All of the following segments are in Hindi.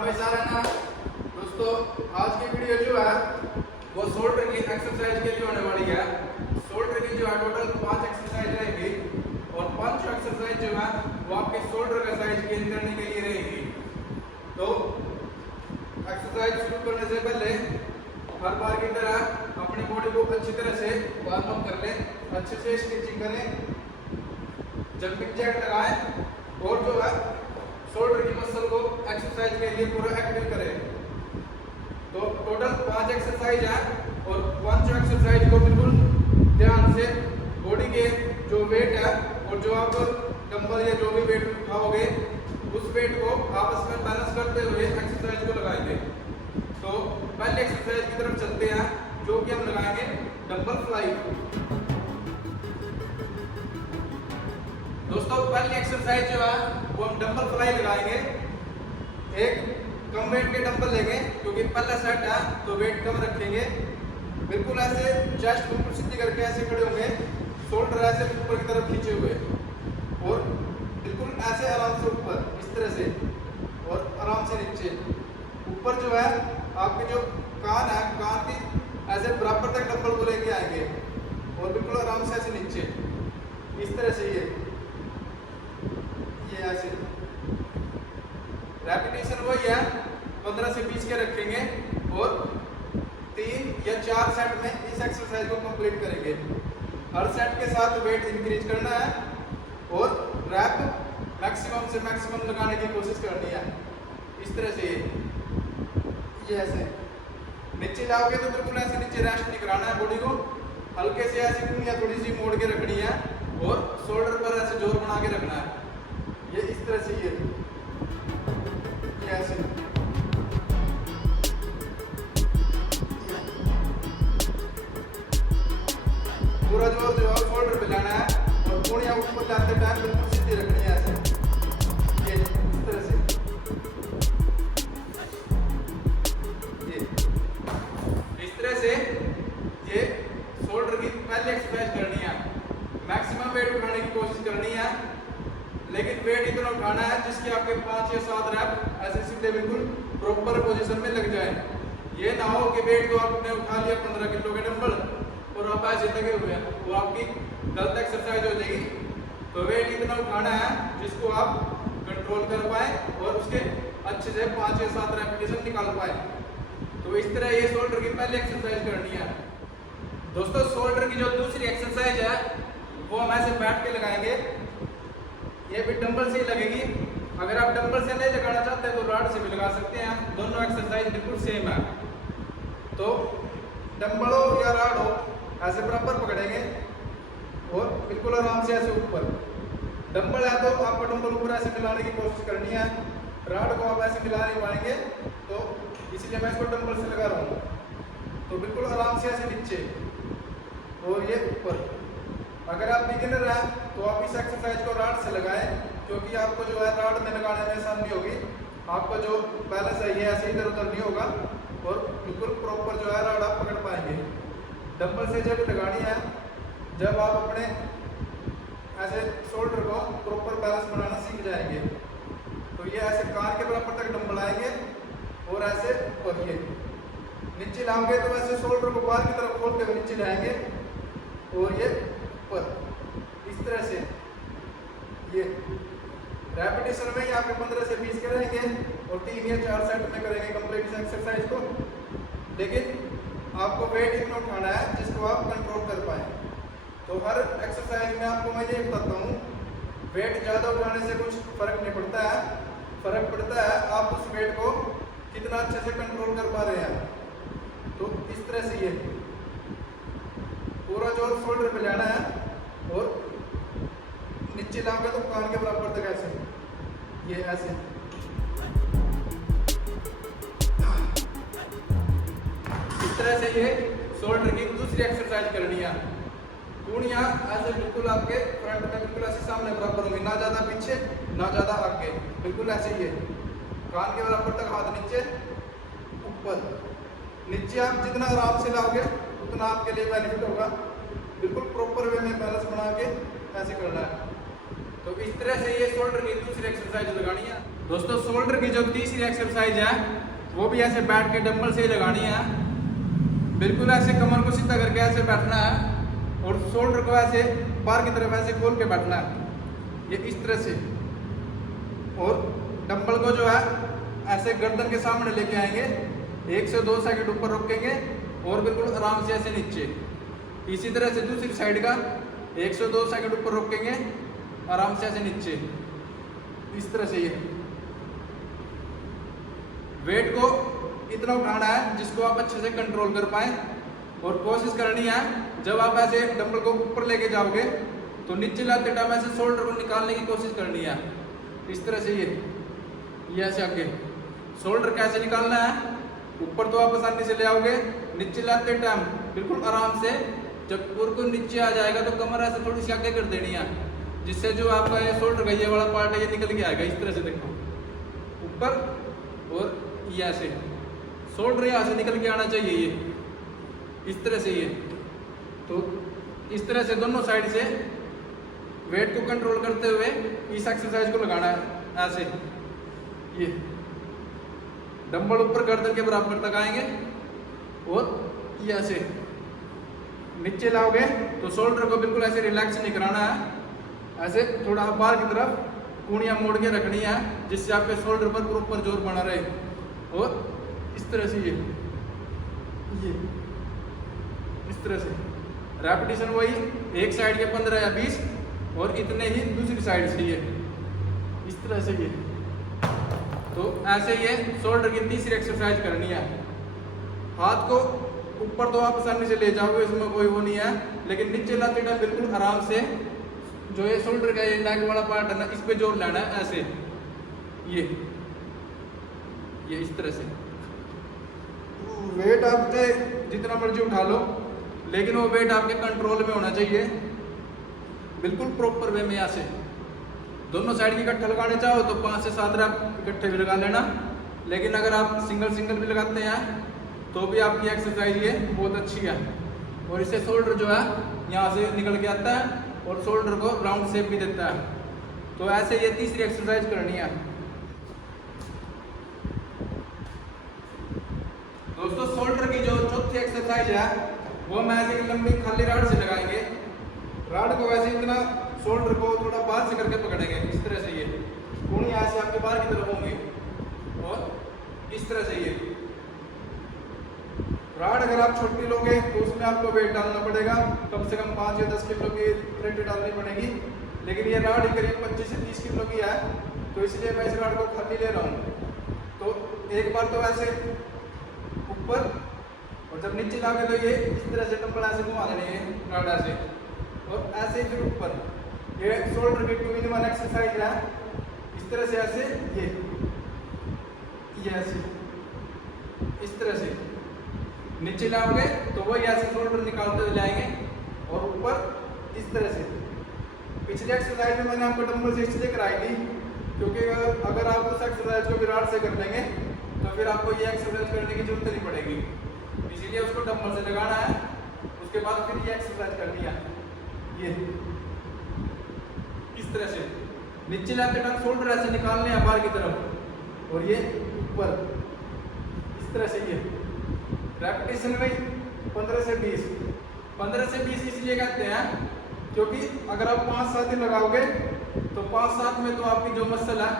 भाई सारा ना दोस्तों, आज की वीडियो जो है वो शोल्डर की एक्सरसाइज के लिए होने वाली है। शोल्डर की जो है टोटल 5 एक्सरसाइज रहेगी और 5 एक्सरसाइज जो है वो आपके शोल्डर का साइज गेन करने के लिए रहेगी। तो एक्सरसाइज शुरू करने से पहले हर बार की तरह अपनी बॉडी को अच्छी तरह से वार्म अप कर लें, अच्छे से स्ट्रेचिंग करें, जंपिंग जैक लगाएं और जो है शोल्डर की मसल को एक्सरसाइज के लिए पूरा एक्टिव करें। तो टोटल 5 एक्सरसाइज है और 5 एक्सरसाइज को बिल्कुल ध्यान से बॉडी के जो वेट है और जो आप डंबल या जो भी वेट उठाओगे उस वेट को आपस में बैलेंस करते हुए एक्सरसाइज को लगाएंगे। तो पहले एक्सरसाइज की तरफ चलते हैं जो कि हम लगाएंगे डंबल फ्लाई। दोस्तों पहली एक्सरसाइज जो है वो हम डंबल फ्लाई लगाएंगे। एक कम वेट के डंबल लेंगे क्योंकि पहला सेट है तो वेट कम रखेंगे। बिल्कुल ऐसे चेस्ट बिल्कुल सीधी करके ऐसे खड़े होंगे, शोल्डर ऐसे ऊपर की तरफ खींचे हुए और बिल्कुल ऐसे आराम से ऊपर इस तरह से और आराम से नीचे। ऊपर जो है आपके जो कान है, कान की ऐसे बराबर तक डंबल को लेके आएंगे और बिल्कुल आराम से ऐसे नीचे इस तरह से ये ऐसे। रेपिटेशन वही है 15 से 20 के रखेंगे और 3 या 4 सेट में इस एक्सरसाइज को कंप्लीट करेंगे। हर सेट के साथ वेट इंक्रीज करना है और रैप मैक्सिमम से मैक्सिमम लगाने की कोशिश करनी है। इस तरह से ये ऐसे नीचे जाओगे तो बिल्कुल ऐसे नीचे रेस्ट नहीं कराना है बॉडी को, हल्के से ऐसे कुनिया थोड़ी सी मोड़ के रखनी है और शोल्डर पर ऐसे जोर बना के रखना है। ये इस तरह से ये ऐसे पूरा जोर जो है शोल्डर पे लाना है और पूनिया ऊपर लाते टाइम बिल्कुल सीधी रखनी है ऐसे। ये इस तरह से ये इस तरह से ये शोल्डर की पहली एक्सरसाइज करनी है। मैक्सिमम वेट उठाने की कोशिश करनी है, लेकिन वेट इतना उठाना है जिसके आपके 5 या 7 रैप ऐसे सीधे बिल्कुल प्रॉपर पोजीशन में लग जाए। ये ना हो कि वेट को आपने उठा लिया 15 किलो के डंबल और आप ऐसे लगे हुए हैं, वो आपकी गलत एक्सरसाइज हो जाएगी। तो वेट इतना उठाना है जिसको आप कंट्रोल कर पाए और उसके अच्छे से 5 या 7 रेपिटेशन निकाल पाए। तो इस तरह ये शोल्डर की पहली एक्सरसाइज करनी है। दोस्तों शोल्डर की जो दूसरी एक्सरसाइज है वो हम ऐसे बैठ के लगाएंगे। ये भी डंबल से ही लगेगी। अगर आप डंबल से नहीं लगाना चाहते तो रॉड से भी लगा सकते हैं। दोनों एक्सरसाइज बिल्कुल सेम है। तो डंबल हो या रॉड हो ऐसे बराबर पकड़ेंगे और बिल्कुल आराम से ऐसे ऊपर। डंबल है तो आपको डंबल ऊपर ऐसे मिलाने की कोशिश करनी है, रॉड को आप ऐसे मिला नहीं पाएंगे तो इसलिए मैं इसको डंबल से लगा रहा हूँ। तो बिल्कुल आराम से ऐसे नीचे और ये ऊपर। अगर आप बिगिनर हैं तो आप इस एक्सरसाइज को रॉड से लगाएं क्योंकि आपको जो है रॉड में लगाने में आसानी होगी। आपका जो बैलेंस है ये ऐसे इधर उधर नहीं होगा और बिल्कुल प्रॉपर जो है रॉड आप पकड़ पाएंगे। डंबल से जब लगानी है जब आप अपने ऐसे शोल्डर को प्रॉपर बैलेंस बनाना सीख जाएंगे। तो ये ऐसे कान के बराबर तक डंबल आएंगे और ऐसे और ये नीचे लाओगे तो ऐसे शोल्डर को बाहर की तरफ खोलते हुए नीचे जाएंगे और ये ऊपर इस तरह से। ये रेपिटेशन में यहाँ पे 15 से 20 के रहेंगे और 3 या 4 सेट में करेंगे कंप्लीट इस एक्सरसाइज को। लेकिन आपको वेट इतना उठाना है जिसको आप कंट्रोल कर पाए। तो हर एक्सरसाइज में आपको मैं ये बताता हूँ, वेट ज़्यादा उठाने से कुछ फर्क नहीं पड़ता है। फर्क पड़ता है आप उस वेट को कितना अच्छे से कंट्रोल कर पा रहे हैं। तो इस तरह से ये पूरा जोर शोल्डर पे लाना है और नीचे लाओगे तो कान के बराबर तक ऐसे ये ऐसे। इस तरह से ये शोल्डर की दूसरी एक्सरसाइज करनी है। कूनियाँ ऐसे बिल्कुल आपके फ्रंट में बिल्कुल ऐसे सामने बराबर होंगे, ना ज़्यादा पीछे ना ज़्यादा आगे, बिल्कुल ऐसे ही है। कान के बराबर तक हाथ नीचे ऊपर। नीचे आप जितना आराम से लाओगे उतना आपके लिए बेनिफिट होगा। बिल्कुल प्रॉपर वे में बैलेंस बना के ऐसे करना है। तो इस तरह से ये शोल्डर की दूसरी एक्सरसाइज लगानी है। दोस्तों शोल्डर की जो तीसरी एक्सरसाइज है वो भी ऐसे बैठ के डंबल से ही लगानी है। बिल्कुल ऐसे कमर को सीधा करके ऐसे बैठना है और शोल्डर को ऐसे बाहर की तरफ ऐसे खोल के बैठना है, ये इस तरह से। और डंबल को जो है ऐसे गर्दन के सामने लेके आएंगे, 1 से 2 सेकंड ऊपर रोकेंगे और बिल्कुल आराम से ऐसे नीचे। इसी तरह से दूसरी साइड का 1 से 2 सेकंड ऊपर रोकेंगे, आराम से ऐसे नीचे, इस तरह से। ये वेट को इतना उठाना है जिसको आप अच्छे से कंट्रोल कर पाए और कोशिश करनी है जब आप ऐसे डंबल को ऊपर लेके जाओगे तो नीचे लाते टाइम ऐसे शोल्डर को निकालने की कोशिश करनी है, इस तरह से। ये ऐसे आगे शोल्डर कैसे निकालना है, ऊपर तो आप आसानी से ले आओगे, नीचे लाते टाइम बिल्कुल आराम से। जब पूर को नीचे आ जाएगा तो कमर ऐसे थोड़ी सी आगे कर देनी है, जिससे जो आपका ये शोल्डर का ये वाला पार्ट है ये निकल के आएगा, इस तरह से। देखो ऊपर और ये ऐसे शोल्डर यहाँ से निकल के आना चाहिए, ये इस तरह से। ये तो इस तरह से दोनों साइड से वेट को कंट्रोल करते हुए इस एक्सरसाइज को लगाना है ऐसे। ये डंबल ऊपर गर्दन के बराबर तक आएंगे और ये ऐसे नीचे लाओगे तो शोल्डर को बिल्कुल ऐसे रिलैक्स नहीं कराना है, ऐसे थोड़ा बाहर की तरफ कूणियाँ मोड़ के रखनी है जिससे आपके शोल्डर पर प्रॉपर जोर बना रहे। और इस तरह से ये इस तरह से रेपिटेशन वही, एक साइड के 15 या 20 और इतने ही दूसरी साइड से। ये इस तरह से। ये तो ऐसे ये शोल्डर की तीसरी एक्सरसाइज करनी है। हाथ को ऊपर तो आप आसानी से ले जाओगे, इसमें कोई वो नहीं है, लेकिन नीचे लाते टाइम बिल्कुल आराम से जो ये शोल्डर का ये नेक वाला पार्ट है ना, इस पे जोर लेना है ऐसे। ये इस तरह से। वेट आप चाहे जितना मर्जी उठा लो, लेकिन वो वेट आपके कंट्रोल में होना चाहिए, बिल्कुल प्रॉपर वे में। यहाँ से दोनों साइड की इकट्ठा लगाने चाहो तो 5 से 7 रैप इकट्ठे भी लगा लेना, लेकिन अगर आप सिंगल भी लगाते हैं तो भी आपकी एक्सरसाइज ये बहुत अच्छी है। और इससे शोल्डर जो है यहाँ से निकल के आता है और शोल्डर को राउंड शेप भी देता है। तो ऐसे ये तीसरी एक्सरसाइज करनी है। दोस्तों शोल्डर की जो चौथी एक्सरसाइज है वो हम ऐसे लंबी खाली राड से लगाएंगे। राड को वैसे इतना शोल्डर को थोड़ा बाहर से करके पकड़ेंगे, इस तरह से। ये कूणी ऐसे आपके बाहर की तरफ होंगे और इस तरह से। ये राड अगर आप छोटी लोगे तो उसमें आपको वेट डालना पड़ेगा, कम से कम 5 या 10 किलो की वेट डालनी पड़ेगी, लेकिन ये राड करीब 25 से 30 किलो की है, तो इसलिए मैं इस राड को खाली ले रहा हूँ। तो एक बार तो ऐसे ऊपर, और जब नीचे लाओगे तो ये इस तरह से डंबल ऐसे घुमा देने हैं राड ऐसे, और ऐसे ही फिर ऊपर। ये शोल्डर की 2-in-1 एक्सरसाइज है, इस तरह से ऐसे। ये ऐसे इस तरह से नीचे लाओगे तो वही ऐसे शोल्डर निकालते हुए जाएंगे और ऊपर इस तरह से। पिछली एक्सरसाइज में मैंने आपको डंबल से इसलिए कराई थी क्योंकि अगर आप उस एक्सरसाइज को विराट से कर लेंगे तो फिर आपको ये एक्सरसाइज करने की जरूरत नहीं पड़ेगी, इसीलिए उसको डंबल से लगाना है। उसके बाद फिर ये एक्सरसाइज करनी है। ये इस तरह से नीचे लाते टाइम शोल्डर ऐसे निकालने हैं बाहर की तरफ और ये ऊपर इस तरह से। ये रेपिटेशन में 15 से 20 इसलिए कहते हैं क्योंकि अगर आप 5-7 दिन लगाओगे तो 5-7 में तो आपकी जो मसल है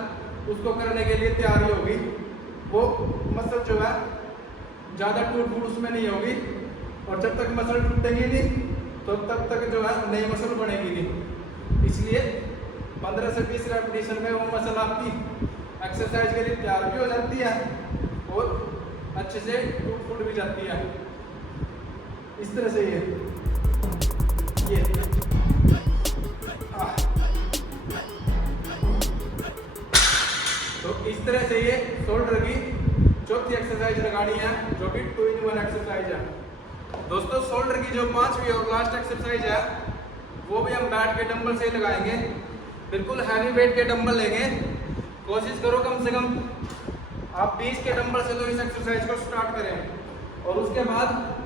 उसको करने के लिए तैयारी होगी। वो मसल जो है ज़्यादा टूट फूट उसमें नहीं होगी, और जब तक मसल टूटेगी नहीं तो तब तक जो है नई मसल बनेगी नहीं। इसलिए 15 से 20 रेपिटेशन में वो मसल आपकी एक्सरसाइज के लिए तैयार भी हो जाती है और अच्छे से टूट फूट भी जाती है, इस तरह से। ये तो इस तरह से ये शोल्डर की चौथी एक्सरसाइज लगानी है जो कि 2-in-1 एक्सरसाइज है। दोस्तों शोल्डर की जो 5वीं और लास्ट एक्सरसाइज है वो भी हम बैठ के डंबल से ही लगाएंगे। बिल्कुल हैवी वेट के डंबल लेंगे, कोशिश करो कम से कम आप 20 के डंबल से तो इस एक्सरसाइज को स्टार्ट करें और उसके बाद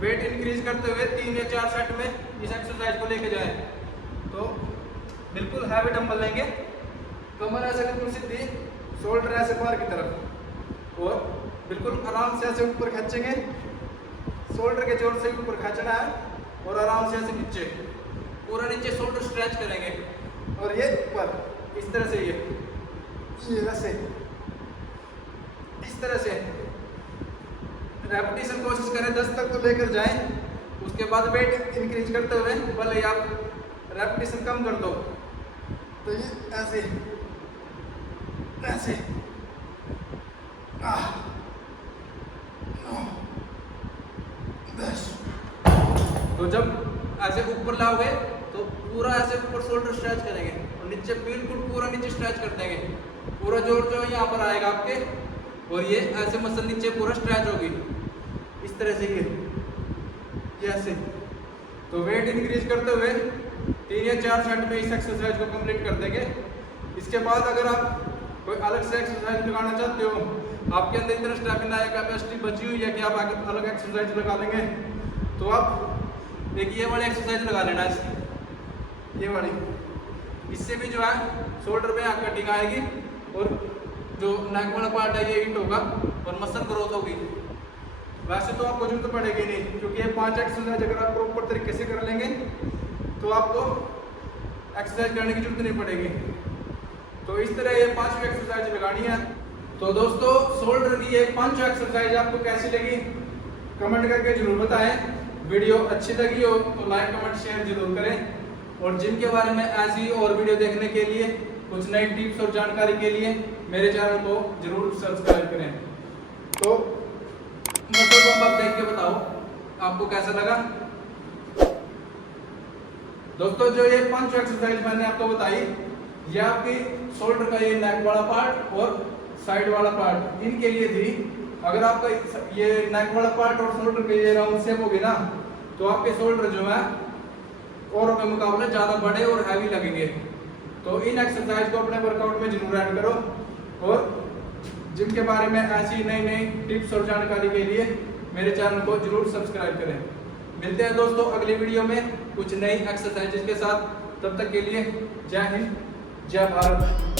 वेट इंक्रीज करते हुए 3 या 4 सेट में इस एक्सरसाइज को लेके जाएं। तो बिल्कुल हैवी डंबल लेंगे, कमर ऐसे बिल्कुल सीधी, शोल्डर ऐसे बाहर की तरफ, और बिल्कुल आराम से ऐसे ऊपर खींचेंगे, शोल्डर के जोर से ऊपर खींचना है, और आराम से ऐसे नीचे, पूरा नीचे शोल्डर स्ट्रेच करेंगे, और ये ऊपर इस तरह से, ये ऐसे इस तरह से रेपिटेशन कोशिश करें 10 तक तो लेकर जाएं। उसके बाद वेट इंक्रीज करते हुए भले आप रेपिटेशन कम कर दो, तो ये ऐसे ऐसे 8 9 10। तो जब ऐसे ऊपर लाओगे तो पूरा ऐसे ऊपर शोल्डर स्ट्रेच करेंगे, और नीचे बिल्कुल पूरा नीचे स्ट्रेच कर देंगे, पूरा जोर जो है यहाँ पर आएगा आपके, और ये ऐसे मसल नीचे पूरा स्ट्रेच होगी इस तरह से, ये ऐसे। तो वेट इंक्रीज करते हुए 3 या 4 सेट में इस एक्सरसाइज को कंप्लीट कर देंगे। इसके बाद अगर आप कोई अलग से एक्सरसाइज लगाना चाहते हो, आपके अंदर इतना स्टैमिना या कैपेसिटी बची हुई है कि आप आगे अलग एक्सरसाइज लगा लेंगे, तो आप एक ये वाली एक्सरसाइज लगा लेना, ये वाली। इससे भी जो है शोल्डर पे यहाँ कटिंग आएगी, और जो नेक वाला पार्ट है ये हिट होगा, और मसल ग्रोथ होगी। वैसे तो आपको जरूरत पड़ेगी नहीं, क्योंकि ये 5 एक्सरसाइज अगर आप प्रॉपर तरीके से कर लेंगे तो आपको एक्सरसाइज करने की जरूरत नहीं पड़ेगी। तो इस तरह ये 5 एक्सरसाइज लगानी है। तो दोस्तों, शोल्डर की ये 5 एक्सरसाइज आपको कैसी लगी कमेंट करके जरूर बताएं। वीडियो अच्छी लगी हो तो लाइक कमेंट शेयर जरूर करें, और जिम के बारे में ऐसी और वीडियो देखने के लिए, कुछ नई टिप्स और जानकारी के लिए मेरे चैनल को जरूर सब्सक्राइब करें। तो मसल पंप आप देख के बताओ आपको कैसा लगा। दोस्तों, जो ये 5 एक्सरसाइज मैंने आपको बताई, ये आपकी शोल्डर का ये नेक वाला पार्ट और साइड वाला पार्ट, इनके लिए थी। अगर आपका ये नेक वाला पार्ट और शोल्डर के ये राउंड शेप होगी ना, तो आपके शोल्डर जो है औरों के मुकाबले ज़्यादा बड़े और हैवी लगेंगे। तो इन एक्सरसाइज को अपने वर्कआउट में जरूर ऐड करो, और जिम के बारे में ऐसी नई नई टिप्स और जानकारी के लिए मेरे चैनल को जरूर सब्सक्राइब करें। मिलते हैं दोस्तों अगली वीडियो में कुछ नई एक्सरसाइजेज के साथ। तब तक के लिए जय हिंद, जय भारत।